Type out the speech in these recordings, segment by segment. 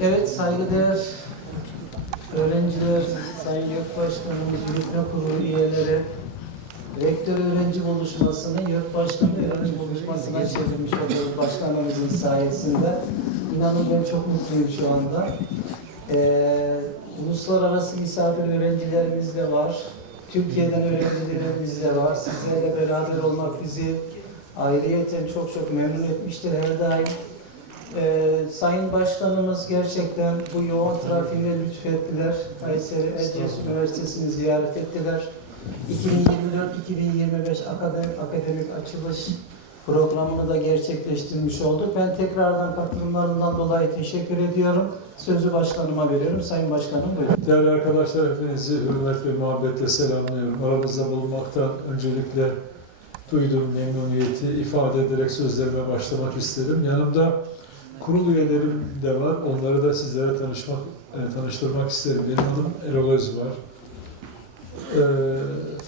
Evet, saygıdeğer öğrenciler, Sayın YÖK Başkanımız, Yürütme Kurulu üyeleri, Rektör Öğrenci Buluşması'nı YÖK Başkanı Öğrenci Buluşması'na çevirmiş oluyoruz başkanımızın sayesinde. İnanın ben çok mutluyum şu anda. Ee, uluslararası misafir öğrencilerimiz de var. Türkiye'den öğrencilerimiz de var. Sizlerle beraber olmak bizi ayrıyeten çok çok memnun etmiştir her daim. Ee, Sayın Başkanımız gerçekten bu yoğun trafiğine lütfettiler. Kayseri Erciyes Üniversitesi'ni ziyaret ettiler. 2024-2025 akademik, akademik açılış programını da gerçekleştirmiş olduk. Ben tekrardan katılımlarından dolayı teşekkür ediyorum. Sözü başkanıma veriyorum. Sayın Başkanım buyurun. Değerli arkadaşlar hepinizi hürmet ve muhabbetle selamlıyorum. Aramızda bulunmaktan öncelikle duyduğum memnuniyeti ifade ederek sözlerime başlamak isterim. Yanımda kurul üyelerim de var. Onları da sizlere tanışmak, e, tanıştırmak isterim. Benim adım Erol Öz var. E,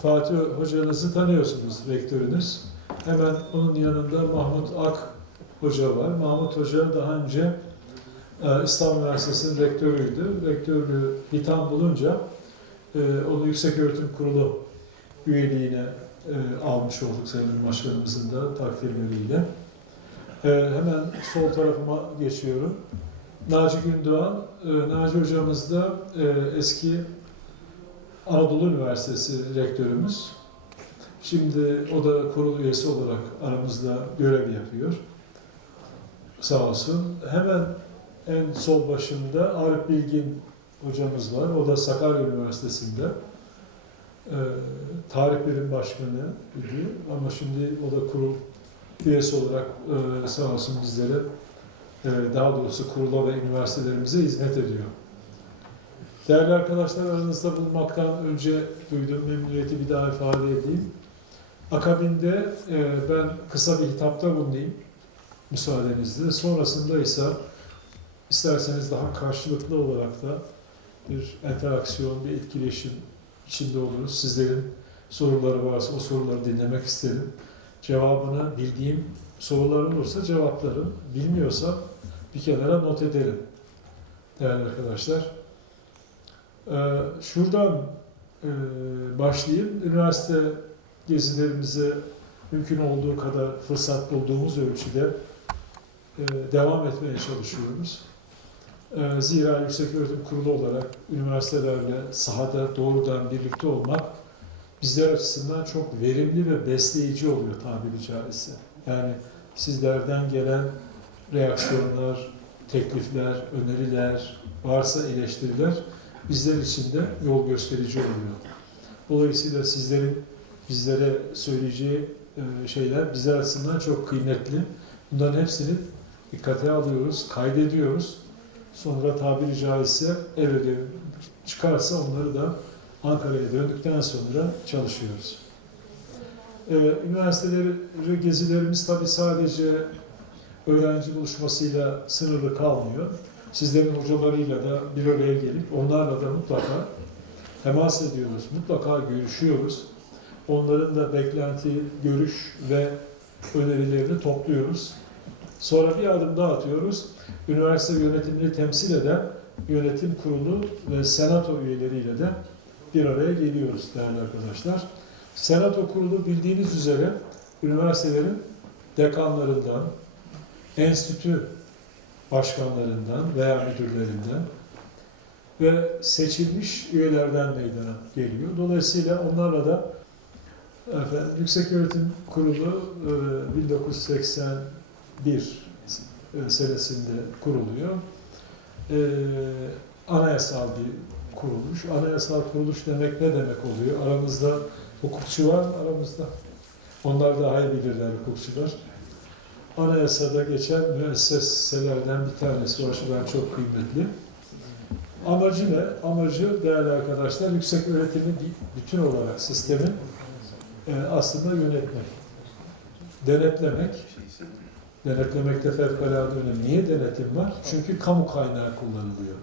Fatih hocanızı tanıyorsunuz, rektörünüz. Hemen onun yanında Mahmut Ak Hoca var. Mahmut Hoca daha önce e, İstanbul Üniversitesi'nin rektörüydü. Rektörlüğü hitam bulunca e, onu Yükseköğretim Kurulu üyeliğine e, almış olduk Sayın Başkanımızın da takdirleriyle. E, hemen sol tarafıma geçiyorum. Naci Gündoğan, e, Naci hocamız da e, eski Anadolu Üniversitesi rektörümüz. Şimdi o da kurul üyesi olarak aramızda görev yapıyor. Sağ olsun. Hemen en sol başında Arif Bilgin hocamız var. O da Sakarya Üniversitesi'nde e, tarih birim başkanı idi. Ama şimdi o da kurul üyesi olarak e, sağ olsun bizlere e, daha doğrusu kurula ve üniversitelerimize hizmet ediyor. Değerli arkadaşlar aranızda bulunmaktan önce duyduğum memnuniyeti bir daha ifade edeyim. Akabinde e, ben kısa bir hitapta bulunayım müsaadenizle. Sonrasında ise isterseniz daha karşılıklı olarak da bir interaksiyon, bir etkileşim içinde oluruz. Sizlerin soruları varsa o soruları dinlemek isterim. Cevabını bildiğim sorular olursa cevaplarım. Bilmiyorsam bir kenara not ederim değerli arkadaşlar. Ee, şuradan e, başlayayım. Üniversite gezilerimize mümkün olduğu kadar fırsat bulduğumuz ölçüde e, devam etmeye çalışıyoruz. E, Zira Yükseköğretim Kurulu olarak üniversitelerle sahada doğrudan birlikte olmak bizler açısından çok verimli ve besleyici oluyor tabiri caizse. Yani sizlerden gelen reaksiyonlar, teklifler, öneriler, varsa eleştiriler bizler için de yol gösterici oluyor. Dolayısıyla sizlerin bizlere söyleyeceği e, şeyler bizler açısından çok kıymetli. Bunların hepsini dikkate alıyoruz, kaydediyoruz. Sonra tabiri caizse ev ödevi çıkarsa onları da Ankara'ya döndükten sonra çalışıyoruz. Ee, üniversiteleri gezilerimiz tabii sadece öğrenci buluşmasıyla sınırlı kalmıyor. Sizlerin hocalarıyla da bir araya gelip onlarla da mutlaka temas ediyoruz, mutlaka görüşüyoruz. Onların da beklenti, görüş ve önerilerini topluyoruz. Sonra bir adım daha atıyoruz. Üniversite yönetimini temsil eden yönetim kurulu ve senato üyeleriyle de bir araya geliyoruz değerli arkadaşlar. Senato kurulu bildiğiniz üzere üniversitelerin dekanlarından, enstitü başkanlarından veya müdürlerinden ve seçilmiş üyelerden meydana geliyor. Dolayısıyla onlarla da efendim, Yükseköğretim Kurulu e, 1981 e, senesinde kuruluyor. E, anayasal bir kuruluş. Anayasal kuruluş demek ne demek oluyor? Aramızda hukukçu var mı aramızda? Onlar daha iyi bilirler hukukçular. Anayasada geçen müesseselerden bir tanesi o açıdan çok kıymetli. Amacı ne? Amacı değerli arkadaşlar yüksek öğretimi bütün olarak sistemin e, aslında yönetmek, denetlemek. Denetlemekte fevkalade önemli. Niye denetim var? Çünkü kamu kaynağı kullanılıyor.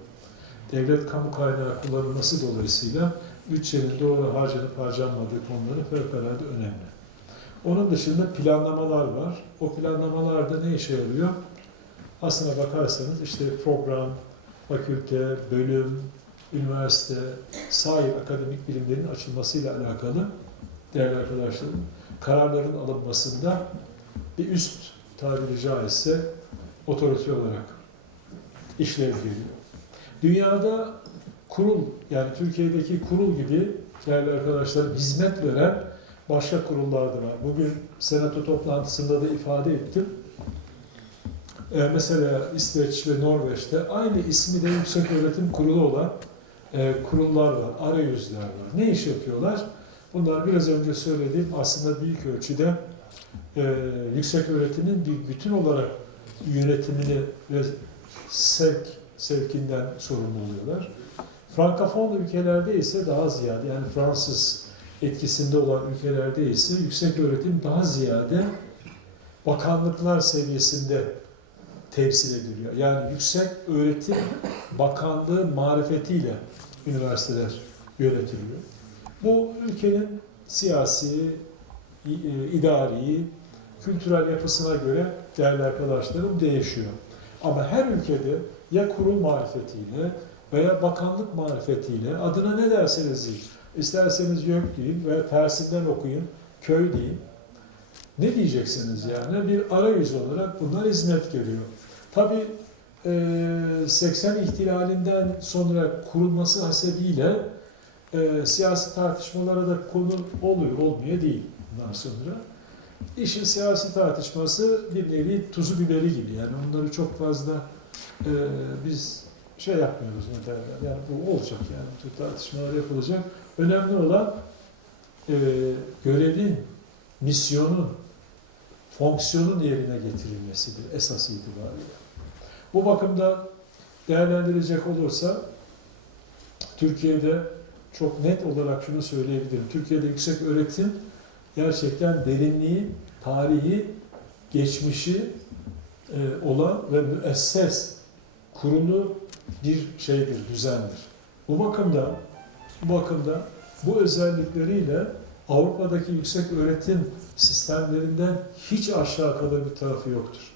Devlet kamu kaynağı kullanılması dolayısıyla bütçenin doğru harcanıp harcanmadığı konuları fevkalade önemli. Onun dışında planlamalar var. O planlamalarda ne işe yarıyor? Aslına bakarsanız işte program, fakülte, bölüm, üniversite, sair akademik bilimlerin açılmasıyla alakalı değerli arkadaşlarım kararların alınmasında bir üst tabiri caizse otorite olarak işlev görüyor. Dünyada kurul yani Türkiye'deki kurul gibi değerli arkadaşlar hizmet veren başka kurullar da var. Bugün senato toplantısında da ifade ettim. Ee, mesela İsveç ve Norveç'te aynı ismi de Yüksek Öğretim Kurulu olan e, kurullar var, arayüzler var. Ne iş yapıyorlar? Bunlar biraz önce söylediğim aslında büyük ölçüde e, yüksek öğretimin bir bütün olarak yönetimini ve sevk, sevkinden sorumlu oluyorlar. Frankofon ülkelerde ise daha ziyade yani Fransız etkisinde olan ülkelerde ise yüksek öğretim daha ziyade bakanlıklar seviyesinde temsil ediliyor. Yani yüksek öğretim bakanlığı marifetiyle üniversiteler yönetiliyor. Bu ülkenin siyasi, e, idari, kültürel yapısına göre değerli arkadaşlarım değişiyor. Ama her ülkede ya kurul marifetiyle veya bakanlık marifetiyle adına ne derseniz deyin. İsterseniz YÖK deyin veya tersinden okuyun, köy deyin. Ne diyeceksiniz yani? Bir arayüz olarak bunlar hizmet görüyor. Tabii e, 80 ihtilalinden sonra kurulması hasebiyle e, siyasi tartışmalara da konu oluyor, olmuyor değil bundan sonra. İşin siyasi tartışması bir nevi tuzu biberi gibi yani onları çok fazla e, biz şey yapmıyoruz ne derler. Yani bu olacak yani bu tartışmalar yapılacak. Önemli olan e, görevin, misyonun, fonksiyonun yerine getirilmesidir esas itibariyle. Bu bakımdan değerlendirecek olursa Türkiye'de çok net olarak şunu söyleyebilirim. Türkiye'de yüksek öğretim gerçekten derinliği, tarihi, geçmişi e, olan ve müesses, kurulu bir şeydir, düzendir. Bu bakımda, bu bakımda bu özellikleriyle Avrupa'daki yüksek öğretim sistemlerinden hiç aşağı kalır bir tarafı yoktur.